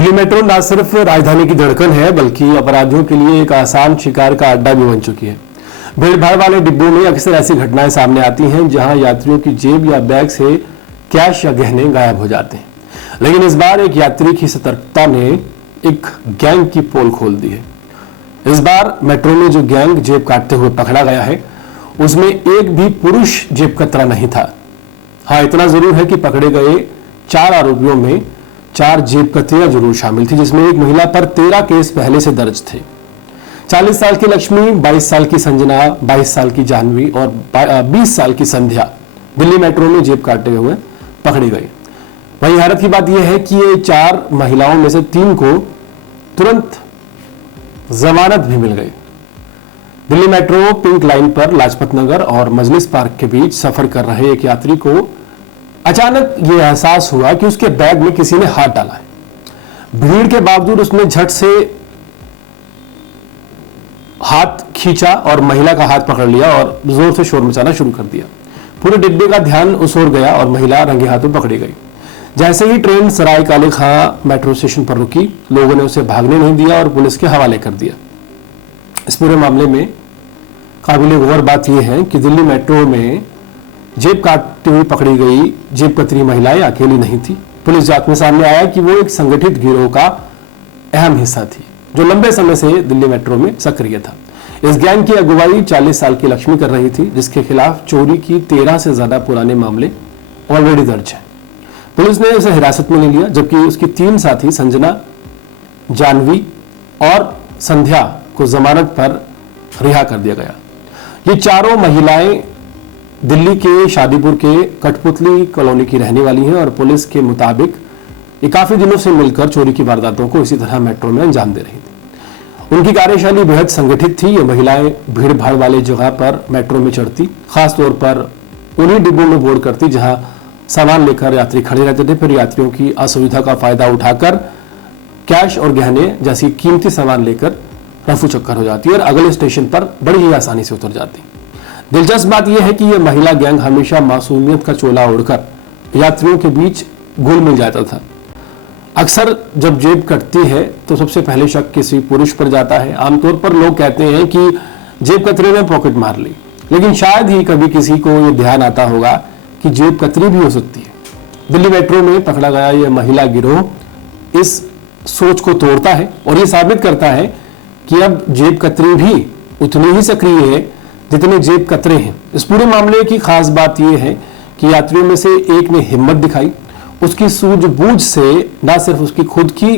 Delhi metro न सिर्फ राजधानी की धड़कन है बल्कि अपराधियों के लिए एक आसान शिकार का अड्डा भी बन चुकी है। भीड़ भाड़ वाले डिब्बों में अक्सर ऐसी घटनाएं सामने आती हैं जहां यात्रियों की जेब या बैग से कैश या गहने गायब हो जाते हैं। लेकिन इस बार एक यात्री की सतर्कता ने एक गैंग की पोल खोल दी है। इस बार मेट्रो में जो गैंग जेब काटते हुए पकड़ा गया है उसमें एक भी पुरुष जेब कतरा नहीं था। हाँ, इतना जरूर है कि पकड़े गए 4 आरोपियों में 4 जेब कतरियां जरूर शामिल थी, जिसमें एक महिला पर 13 केस पहले से दर्ज थे। 40 साल की लक्ष्मी, 22 साल की संजना, 22 साल की जानवी और 20 साल की संध्या दिल्ली मेट्रो में जेब काटते हुए पकड़ी गई। वहीं हैरत की बात यह है कि ये 4 महिलाओं में से 3 को तुरंत जमानत भी मिल गई। दिल्ली मेट्रो पिंक लाइन पर लाजपत नगर और मजलिस पार्क के बीच सफर कर रहे एक यात्री को अचानक यह एहसास हुआ कि उसके बैग में किसी ने हाथ डाला है। भीड़ के बावजूद उसने झट से हाथ खींचा और महिला का हाथ पकड़ लिया और जोर से शोर मचाना शुरू कर दिया। पूरे डिब्बे का ध्यान उस ओर गया और महिला रंगे हाथों पकड़ी गई। जैसे ही ट्रेन सराय काले खां मेट्रो स्टेशन पर रुकी, लोगों ने उसे भागने नहीं दिया और पुलिस के हवाले कर दिया। इस पूरे मामले में काबिले गौर बात यह है कि दिल्ली मेट्रो में जेब काटते हुए पकड़ी गई जेब कतरी महिलाएं अकेली नहीं थी। पुलिस जांच में सामने आया कि वो एक संगठित गिरोह का अहम हिस्सा थी जो लंबे समय से दिल्ली मेट्रो में सक्रिय था। इस गैंग की अगुवाई 40 साल की लक्ष्मी कर रही थी, जिसके खिलाफ चोरी की 13 से ज्यादा पुराने मामले ऑलरेडी दर्ज हैं। पुलिस ने उसे हिरासत में ले लिया, जबकि उसकी 3 साथी संजना, जानवी और संध्या को जमानत पर रिहा कर दिया गया। ये चारों महिलाएं दिल्ली के शादीपुर के कठपुतली कॉलोनी की रहने वाली हैं और पुलिस के मुताबिक ये काफी दिनों से मिलकर चोरी की वारदातों को इसी तरह मेट्रो में अंजाम दे रही थी। उनकी कार्यशैली बेहद संगठित थी। ये महिलाएं भीड़ भाड़ वाले जगह पर मेट्रो में चढ़ती, खासतौर पर उन्हीं डिब्बों में बोर्ड करती जहां सामान लेकर यात्री खड़े रहते थे। फिर यात्रियों की असुविधा का फायदा उठाकर कैश और गहने जैसी कीमती सामान लेकर रफू चक्कर हो जाती और अगले स्टेशन पर बड़ी ही आसानी से उतर जाती। दिलचस्प बात यह है कि यह महिला गैंग हमेशा मासूमियत का चोला ओढ़कर यात्रियों के बीच घुल मिल जाता था। अक्सर जब जेब कटती है तो सबसे पहले शक किसी पुरुष पर जाता है। आमतौर पर लोग कहते हैं कि जेब कतरे ने पॉकेट मार ली, लेकिन शायद ही कभी किसी को यह ध्यान आता होगा कि जेब कतरी भी हो सकती है। दिल्ली मेट्रो में पकड़ा गया यह महिला गिरोह इस सोच को तोड़ता है और यह साबित करता है कि अब जेब कतरी भी उतनी ही सक्रिय है जितने जेब कतरे हैं। इस पूरे मामले की खास बात यह है कि यात्रियों में से एक ने हिम्मत दिखाई। उसकी सूझबूझ से न सिर्फ उसकी खुद की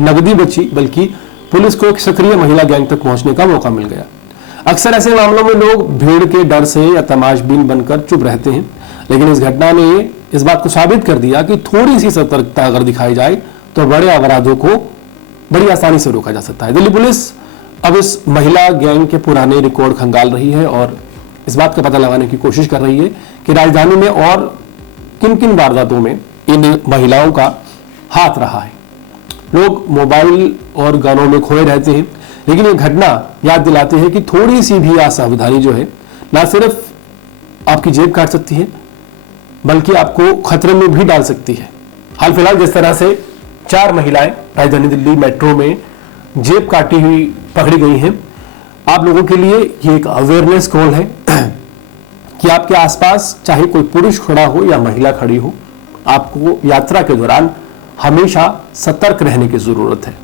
नकदी बची बल्कि पुलिस को एक सक्रिय महिला गैंग तक पहुंचने का मौका मिल गया। अक्सर ऐसे मामलों में लोग भीड़ के डर से या तमाशबीन बनकर चुप रहते हैं, लेकिन इस घटना ने इस बात को साबित कर दिया कि थोड़ी सी सतर्कता अगर दिखाई जाए तो बड़े अपराधों को बड़ी आसानी से रोका जा सकता है। दिल्ली पुलिस अब इस महिला गैंग के पुराने रिकॉर्ड खंगाल रही है और इस बात का पता लगाने की कोशिश कर रही है कि राजधानी में और किन किन वारदातों में इन महिलाओं का हाथ रहा है। लोग मोबाइल और गानों में खोए रहते हैं, लेकिन ये घटना याद दिलाती है कि थोड़ी सी भी असावधानी जो है ना सिर्फ आपकी जेब काट सकती है बल्कि आपको खतरे में भी डाल सकती है। हाल फिलहाल जिस तरह से 4 महिलाएं राजधानी दिल्ली मेट्रो में जेब काटी हुई पकड़ी गई हैं, आप लोगों के लिए ये एक अवेयरनेस कॉल है कि आपके आसपास चाहे कोई पुरुष खड़ा हो या महिला खड़ी हो, आपको यात्रा के दौरान हमेशा सतर्क रहने की जरूरत है।